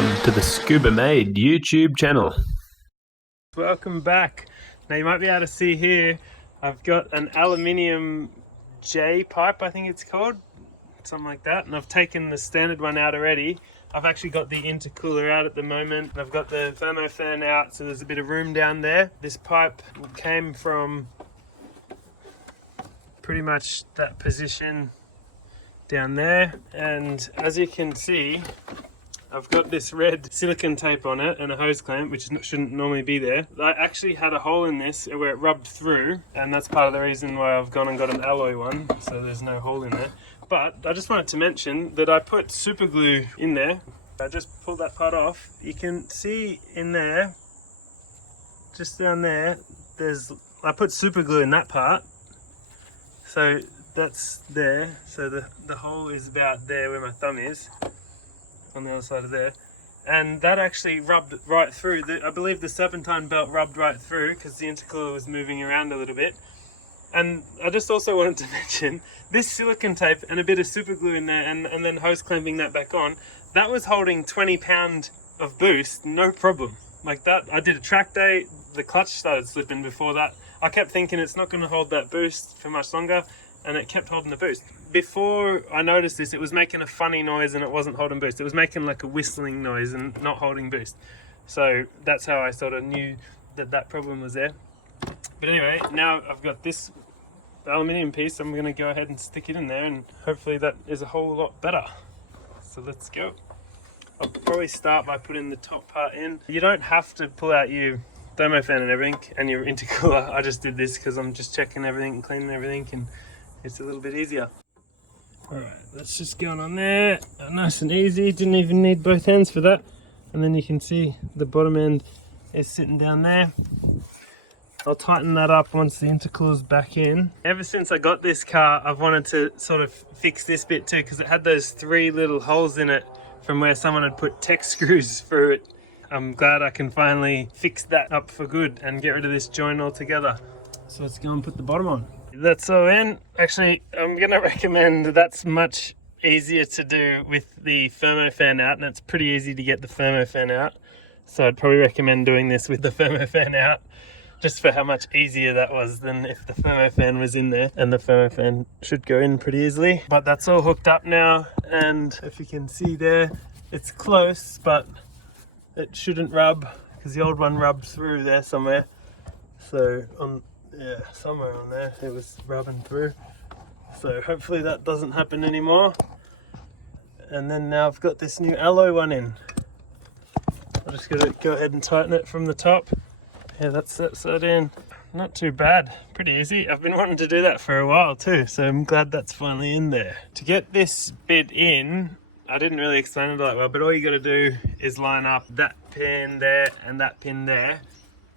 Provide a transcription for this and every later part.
Welcome to the Scuba Made YouTube channel. Welcome back. Now you might be able to see here, I've got an aluminium J pipe, I think it's called, something like that, and I've taken the standard one out already. I've actually got the intercooler out at the moment. I've got the thermo fan out, so there's a bit of room down there. This pipe came from pretty much that position down there, and as you can see, I've got this red silicone tape on it and a hose clamp, which shouldn't normally be there. I actually had a hole in this where it rubbed through, and that's part of the reason why I've gone and got an alloy one, so there's no hole in there. But I just wanted to mention that I put super glue in there. I just pulled that part off. You can see in there, just down there, I put super glue in that part. So that's there. So the hole is about there where my thumb is, on the other side of there. And that actually rubbed right through. I believe the serpentine belt rubbed right through because the intercooler was moving around a little bit. And I just also wanted to mention this silicone tape and a bit of super glue in there and then hose clamping that back on, that was holding 20 pound of boost, no problem. Like that, I did a track day, the clutch started slipping before that. I kept thinking it's not going to hold that boost for much longer, and it kept holding the boost. Before I noticed this, it was making a funny noise and it wasn't holding boost. It was making like a whistling noise and not holding boost. So that's how I sort of knew that problem was there. But anyway, now I've got this aluminium piece. I'm going to go ahead and stick it in there, and hopefully that is a whole lot better. So let's go. I'll probably start by putting the top part in. You don't have to pull out your thermo fan and everything and your intercooler. I just did this because I'm just checking everything and cleaning everything, and it's a little bit easier. Alright, that's just going on there. Nice and easy. Didn't even need both hands for that. And then you can see the bottom end is sitting down there. I'll tighten that up once the intercooler's back in. Ever since I got this car, I've wanted to sort of fix this bit too, because it had those 3 little holes in it from where someone had put tech screws through it. I'm glad I can finally fix that up for good and get rid of this joint altogether. So let's go and put the bottom on. That's all in. Actually, I'm going to recommend that's much easier to do with the thermo fan out, and it's pretty easy to get the thermo fan out. So I'd probably recommend doing this with the thermo fan out, just for how much easier that was than if the thermo fan was in there, and the thermo fan should go in pretty easily. But that's all hooked up now, and if you can see there, it's close, but it shouldn't rub because the old one rubbed through there somewhere. So somewhere on there it was rubbing through. So hopefully that doesn't happen anymore. And then now I've got this new alloy one in. I'm just gonna go ahead and tighten it from the top. Yeah, that's that in. Not too bad, pretty easy. I've been wanting to do that for a while too, so I'm glad that's finally in there. To get this bit in, I didn't really explain it that well, but all you got to do is line up that pin there and that pin there,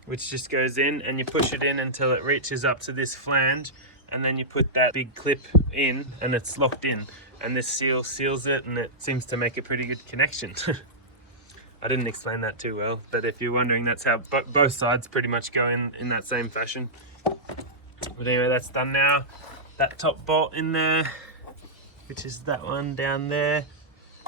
which just goes in, and you push it in until it reaches up to this flange, and then you put that big clip in and it's locked in, and this seal seals it, and it seems to make a pretty good connection. I didn't explain that too well, but if you're wondering, that's how both sides pretty much go in that same fashion. But anyway, that's done now. That top bolt in there, which is that one down there,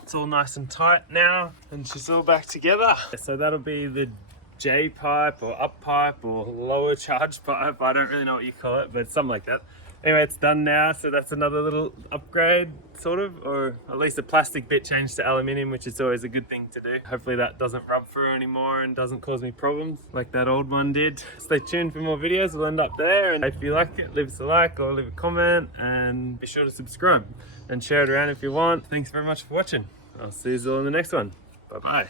it's all nice and tight now, and she's all back together. So that'll be the J pipe or up pipe or lower charge pipe. I don't really know what you call it, but something like that. Anyway, it's done now, so that's another little upgrade, sort of, or at least a plastic bit changed to aluminium, which is always a good thing to do. Hopefully that doesn't rub through anymore and doesn't cause me problems like that old one did. Stay tuned for more videos. We'll end up there, and if you like it, leave us a like or leave a comment, and be sure to subscribe and share it around if you want. Thanks very much for watching. I'll see you all in the next one. Bye bye.